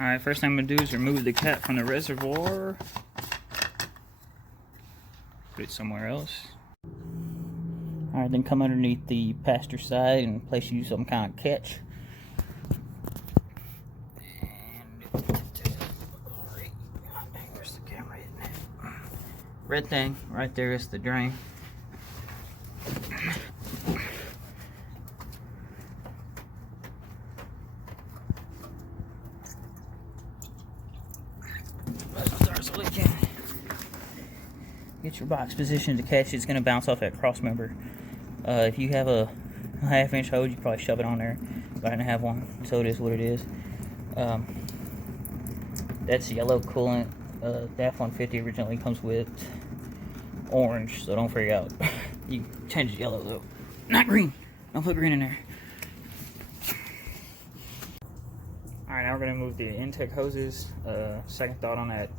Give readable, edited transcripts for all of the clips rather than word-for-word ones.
Alright, first thing I'm going to do is remove the cap from the reservoir. Put it somewhere else. Alright, then come underneath the passenger side and place you some kind of catch. Where's the camera hitting it? Red thing right there is the drain. Get your box position to catch. It's going to bounce off that cross member. If you have a 1/2 inch hose, you probably shove it on there. But I didn't have one, so it is what it is. That's yellow coolant. The F150 originally comes with orange, so don't freak out. You change it yellow though, not green. Don't put green in there. Alright, now we're going to move the intake hoses. Second thought on that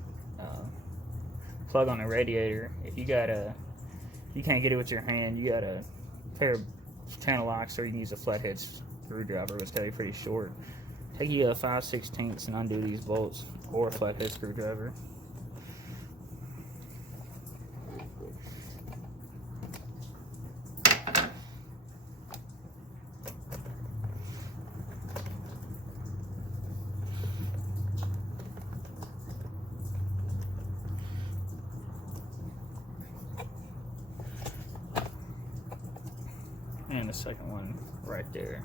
plug on the radiator. If you can't get it with your hand, you got a pair of channel locks, or you can use a flathead screwdriver, which is pretty short. Take you a 5/16 and undo these bolts, or a flathead screwdriver. And the second one right there.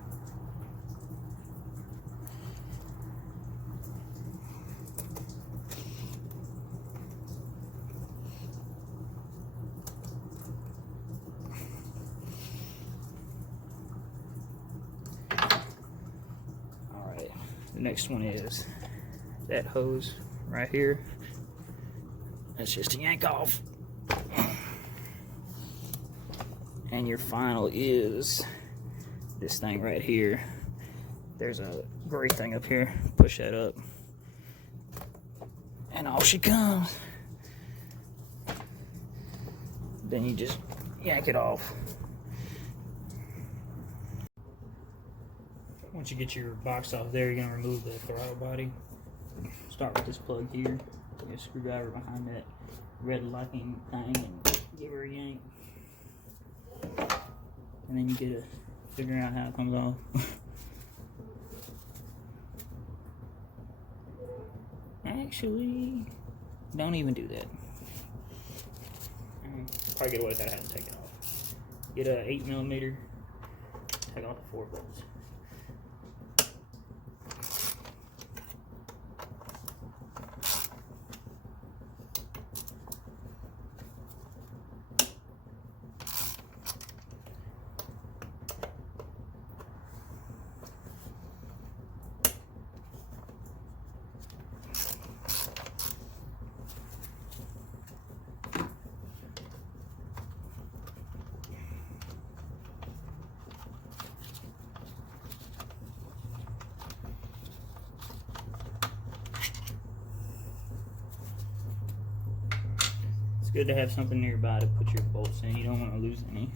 Alright, the next one is that hose right here. That's just a yank off. And your final is this thing right here. There's a gray thing up here. Push that up. And off she comes. Then you just yank it off. Once you get your box off there, you're going to remove the throttle body. Start with this plug here. Get a screwdriver behind that red locking thing and give her a yank. And then you get to figure out how it comes off. Actually, don't even do that. Probably get away without having to take it off. Get a 8mm, take off the 4 bolts. Good to have something nearby to put your bolts in. You don't want to lose any.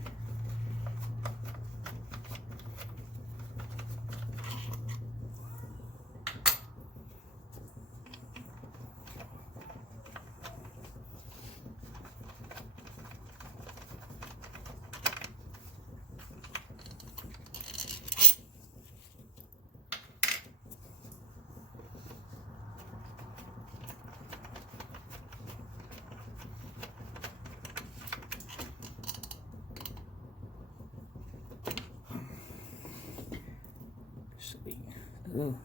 Ooh.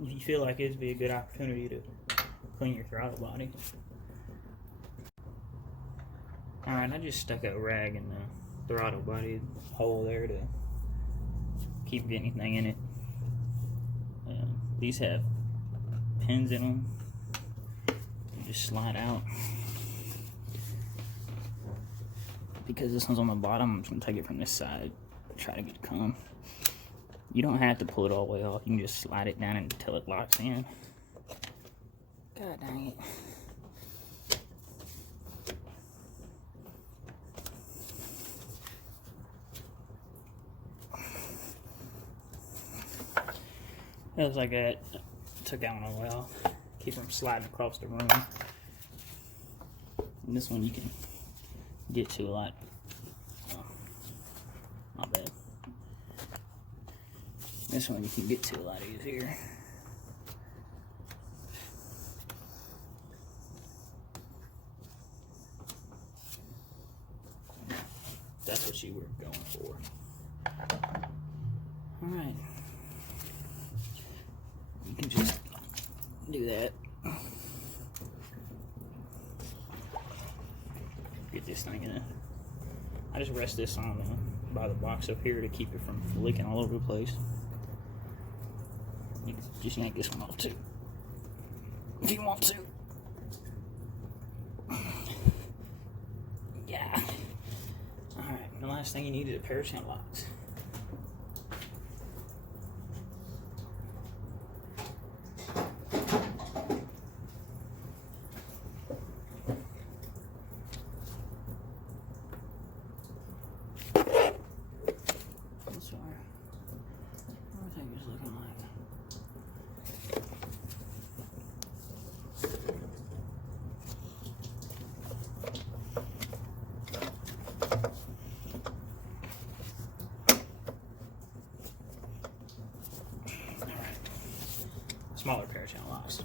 If you feel like it'd be a good opportunity to clean your throttle body. Alright, I just stuck a rag in the throttle body hole there to keep anything in it. These have pins in them. You just slide out. Because this one's on the bottom, I'm just going to take it from this side. Try to get it come. You don't have to pull it all the way off. You can just slide it down until it locks in. God dang it. It looks like that. Took that one away off. Keep them sliding across the room. And this one you can get to a lot. Oh, not bad. This one you can get to a lot easier. That's what you were going for. Alright. You can just do that. Get this thing in it. I just rest this on by the box up here to keep it from leaking all over the place. You can just yank this one off too, if you want to. Yeah. Alright, the last thing you need is a pair of channel locks. Smaller pair of channel locks.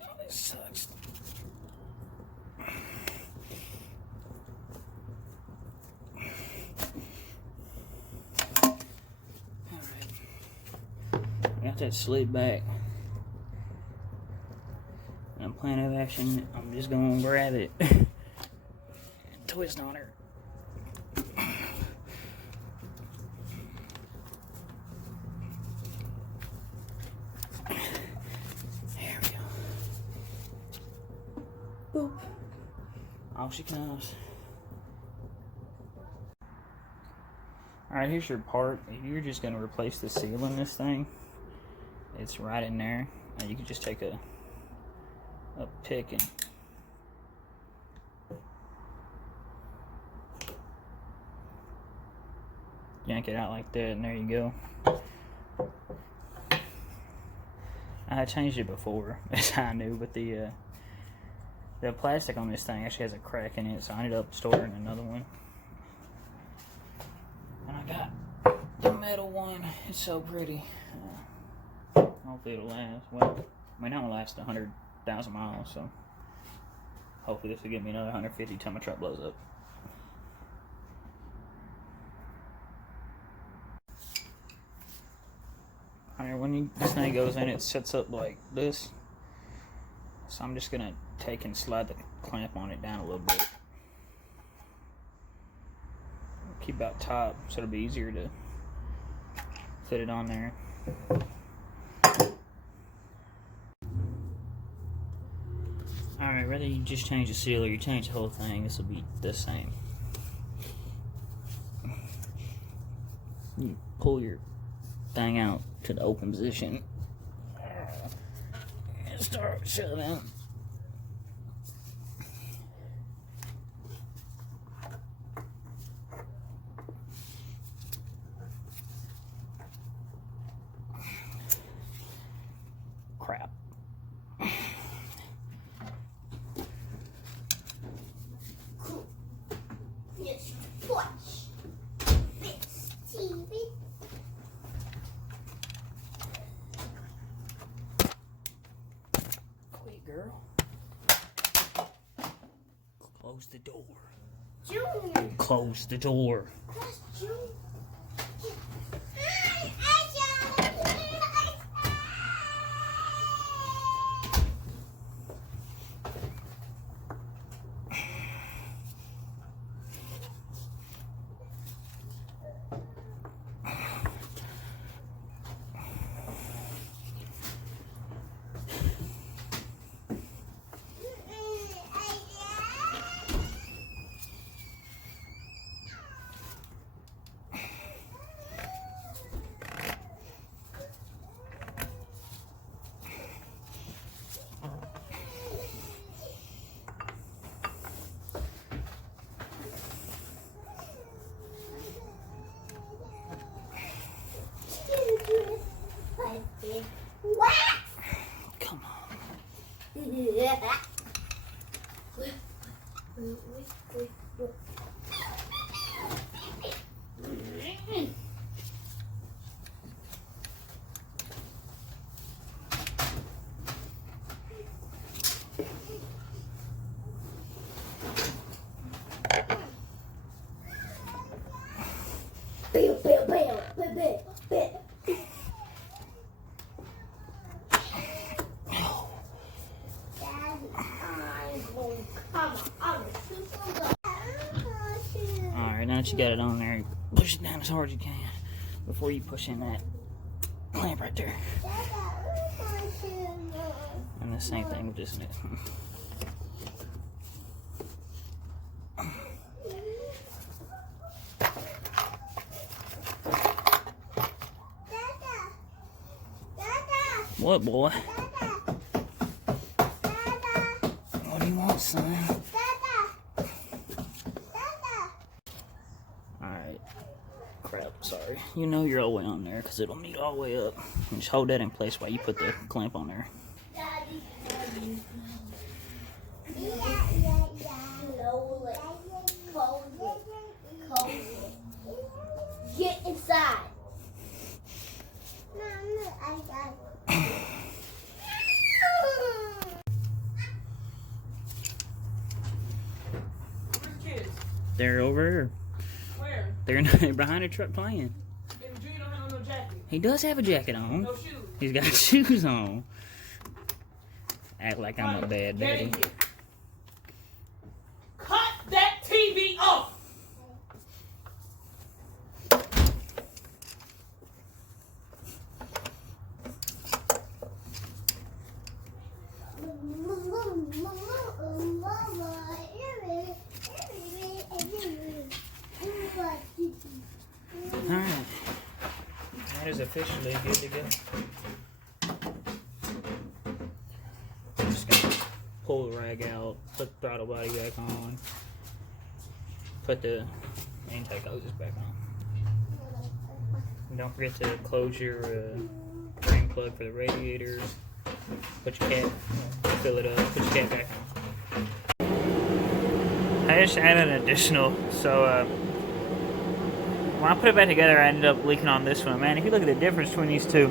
Oh, this sucks. Got that slid back. And I'm plan of action. I'm just gonna grab it and twist on her. There we go. Boop. Off she comes. Alright, here's your part. You're just gonna replace the seal in this thing. It's right in there, and you can just take a pick and yank it out like that, and there you go. I had changed it before, as I knew, but the plastic on this thing actually has a crack in it, so I ended up storing another one. And I got the metal one. It's so pretty. Hopefully it'll last. Well, I mean, that one lasts 100,000 miles, so hopefully this will give me another 150 till my truck blows up. Alright, when this thing goes in, it sets up like this. So I'm just gonna take and slide the clamp on it down a little bit. Keep about top so it'll be easier to fit it on there. Alright, whether you just change the seal or you change the whole thing, this will be the same. You pull your thing out to the open position and start shoving. Crap. Quick, girl. Close the door. Junior. Close the door. Alright, now that you got it on there, push it down as hard as you can before you push in that clamp right there. And the same thing with this next one. What, boy? What do you want, son? Alright. Crap, sorry. You know you're all the way on there because it'll meet all the way up. And just hold that in place while you put the clamp on there. Get inside. They're over here. Where? They're behind the truck playing. And Junior don't have no jacket. He does have a jacket on. No shoes. He's got shoes on. Act like I'm a bad Get daddy. in here. Cut that TV off. Alright. That is officially good to go. Just gonna pull the rag out, put the throttle body back on, put the intake hoses back on. And don't forget to close your drain plug for the radiator. Put your cap, fill it up, put your cap back on. I just added an additional, so when I put it back together, I ended up leaking on this one. Man, if you look at the difference between these two,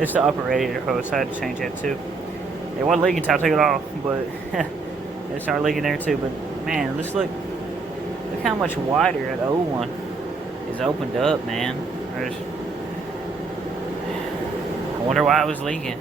it's the upper radiator hose, so I had to change that too. It wasn't leaking until I took it off, but it started leaking there too. But man, let's look how much wider the old one is opened up, man. I wonder why it was leaking.